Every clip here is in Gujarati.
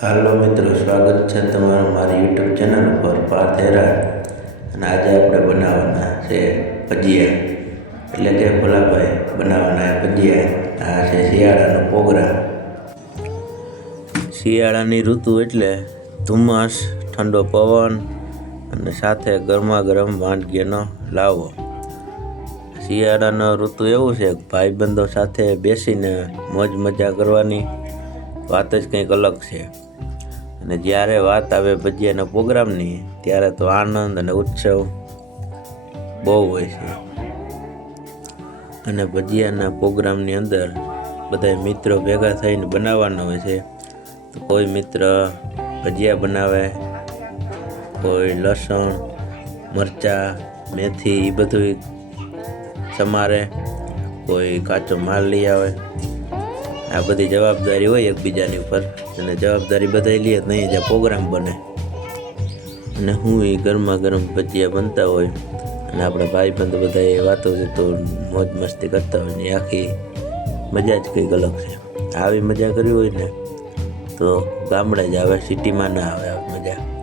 હાલો મિત્રો, સ્વાગત છે તમારું મારી યુટ્યુબ ચેનલ પર પાથેરા. અને આજે આપણે બનાવવાના છે ભજીયા. એટલે કે ભોલાભાઈ બનાવવાના ભજીયા. આ છે શિયાળાનો પ્રોગ્રામ શિયાળાની ઋતુ એટલે ધુમ્મસ, ઠંડો પવન અને સાથે ગરમા ગરમ વાનગીનો લાવો. શિયાળાનો ઋતુ એવું છે ભાઈબંધો સાથે બેસીને મોજ મજા કરવાની વાત જ કંઈક અલગ છે. અને જ્યારે વાત આવે ભજીયાના પ્રોગ્રામની, ત્યારે તો આનંદ અને ઉત્સવ બહુ હોય છે. અને ભજીયાના પ્રોગ્રામની અંદર બધા મિત્રો ભેગા થઈને બનાવવાના હોય છે. તો કોઈ મિત્ર ભજીયા બનાવે, કોઈ લસણ, મરચાં, મેથી એ બધું સમારે, કોઈ કાચો માલ લઈ આવે. આ બધી જવાબદારી હોય એકબીજાની ઉપર. અને જવાબદારી બધા લઈએ નહીં જ્યાં પ્રોગ્રામ બને. અને હું એ ગરમા ગરમ ભજીયા બનતા હોય, અને આપણા ભાઈ બંધ બધા એ વાતો તો મોજ મસ્તી કરતા હોય ને આખી મજા જ કંઈક અલગ છે. આવી મજા કરવી હોય ને, તો ગામડે જ આવે, સિટીમાં ના આવે આવી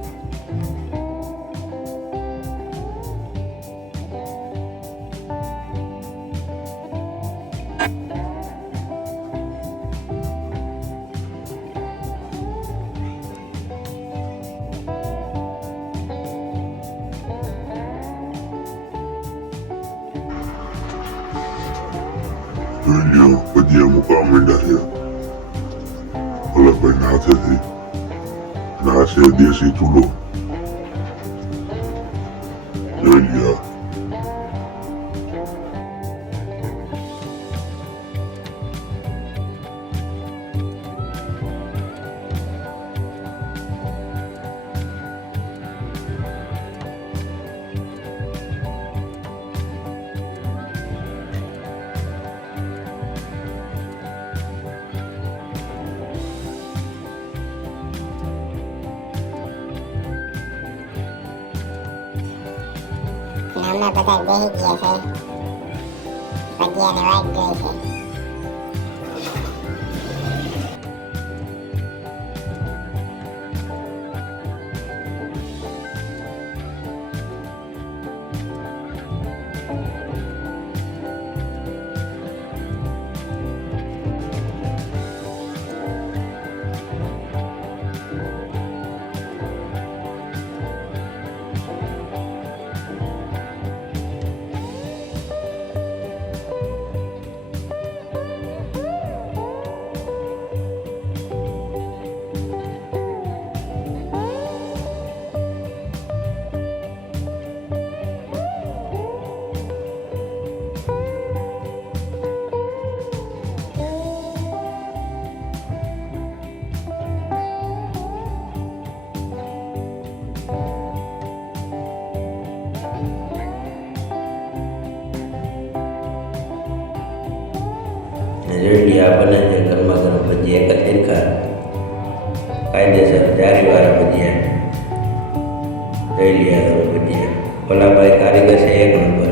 મજા દુનિયા ભજીયા મુકા માંડ્યા ભલાભાઈ ના અને ના છે દેશી ચૂલો જોઈ લ્યો I'm not the type to hit you, sir. But yeah, the right places. આ બને છે ગરમા ગરમ ભજીયા એક જ સરખા કાયદેસર જારીવાળા ભજીયા જોઈ લઈએ આ તમે ભજીયા ભોલાભાઈ કારીગર છે એક નંબર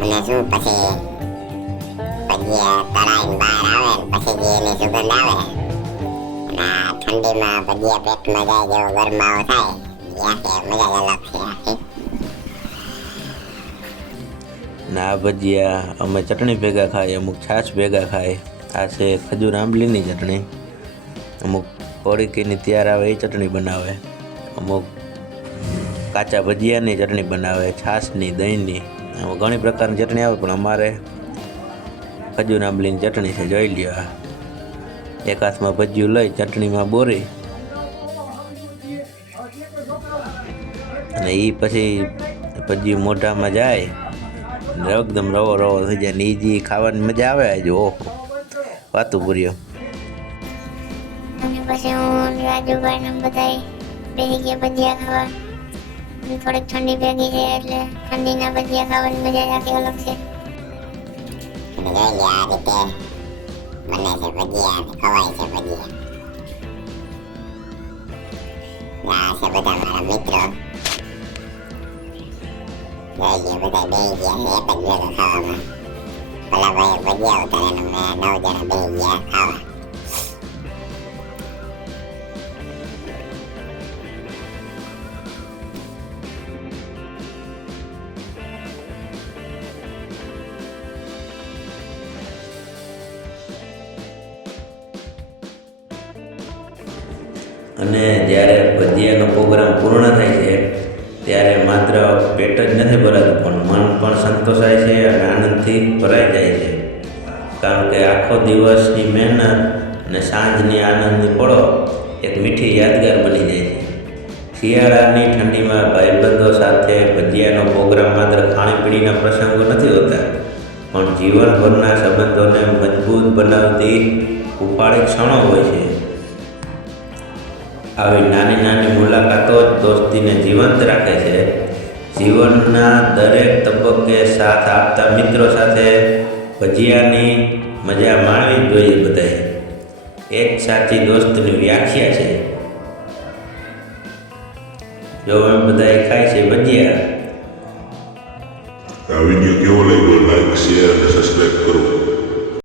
અને શું પછી ભજીયા તળાઈને બહાર આવે ને પછી જે એની સુગંધ આવે અને આ ઠંડીમાં ભજીયા પેટમાં જાય જેવો ગરમાવો થાય એ આખી મજા જ અલગ છે આખી ને આ ભજીયા, અમે ચટણી ભેગા ખાઈએ, અમુક છાશ ભેગા ખાય આ છે ખજૂર આંબલીની ચટણી. અમુક કોળીકીની તૈયાર આવે એ ચટણી બનાવે. અમુક કાચા ભજીયાની ચટણી બનાવે, છાશની, દહીંની. આમાં ઘણી પ્રકારની ચટણી આવે, પણ અમારે ખજૂર આંબલીની ચટણી છે, જોઈ લ્યો એક હાથમાં ભજીયું લઈ, ચટણીમાં બોરી. અને એ પછી ભજીયું મોઢામાં જાય એકદમ રવો રવો થઈ જાય ને ઈ ખાવાની મજા આવે આજે ઓહો. વાતું પૂર્યો અને પછી હું રાજુભાઈ ને બધા બેસી ગયા ભજીયા ખાવા. થોડીક ઠંડી ભેગી છે એટલે ઠંડીના ભજીયા ખાવાની મજા જ આખી અલગ છે. આ રીતે બને છે ભજીયા ખવાય છે ભજીયા. ને છે બધા મારા મિત્રો. જોઈ લે બધા બે ગયા છે એક જ ભેગા ખાવામાં ભલા ભાઈ ભજીયા ઉતારે અમે નવ જણા બેસી ગયા ખાવા અને જ્યારે ભજીયાનો પ્રોગ્રામ પૂર્ણ થાય છે ત્યારે માત્ર પેટ જ નથી ભરાતું, પણ મન પણ સંતોષાય છે અને આનંદથી ભરાઈ જાય છે. કારણ કે આખો દિવસની મહેનત અને સાંજની આનંદની પળો એક મીઠી યાદગાર બની જાય છે. શિયાળાની ઠંડીમાં ભાઈબંધો સાથે ભજીયાનો પ્રોગ્રામ માત્ર ખાણીપીણીના પ્રસંગો નથી હોતા, પણ જીવનભરના સંબંધોને મજબૂત બનાવતી ઉપાડી ક્ષણો હોય છે. આવી નાની નાની મુલાકાતો જ દોસ્તીને જીવંત રાખે છે. જીવનના દરેક તબક્કે સાથ આપતા મિત્રો સાથે ભજીયાની મજા માણવી જોઈએ બધાએ. એ જ સાચી દોસ્તની વ્યાખ્યા છે. જો અમે બધાએ ખાય છે ભજીયા. આ વીડિયો કેવો લાગ્યો? લાઈક શેર અને સબસ્ક્રાઈબ કરો.